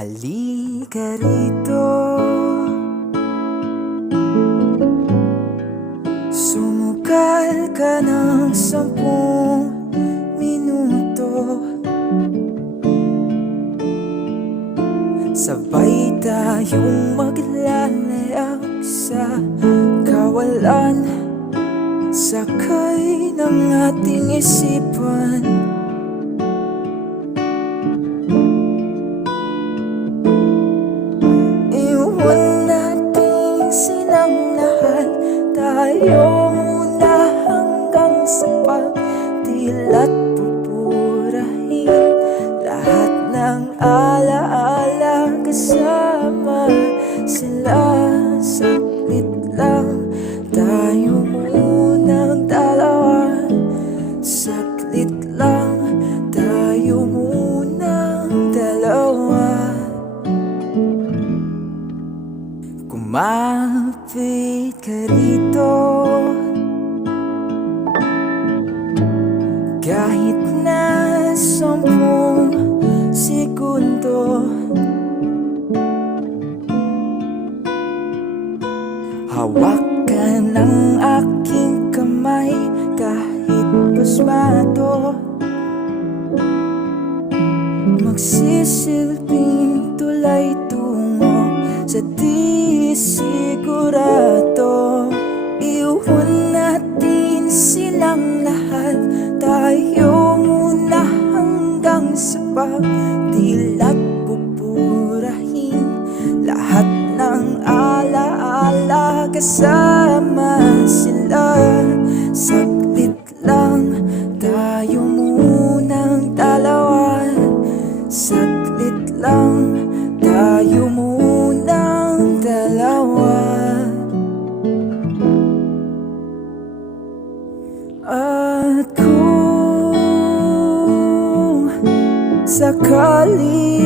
Halika rito, sumugal ka ng 10 minuto. Sabay tayong maglalayag sa kawalan, sakay ng ating isipan. Iwan natin silang lahat, tayo muna hanggang sa pagdilat. Pupurahin lahat ng alaala, kasama sila. Saglit lang, tayo munang dalawa. Saglit lang, tayo munang dalawa. Kumapit ka rito, kahit na 10 segundo. Hawak ka ng aking kamay kahit pasmado, magsisilbing tulay tungo sa di sigurado. Iwan natin silang lahat, tayo muna hanggang sa pagdilat. Pupurahin lahat ng alaala, kasama sila. Saglit lang, tayo munang dalawa. Saglit lang, tayo munang dalawa. At kung sakali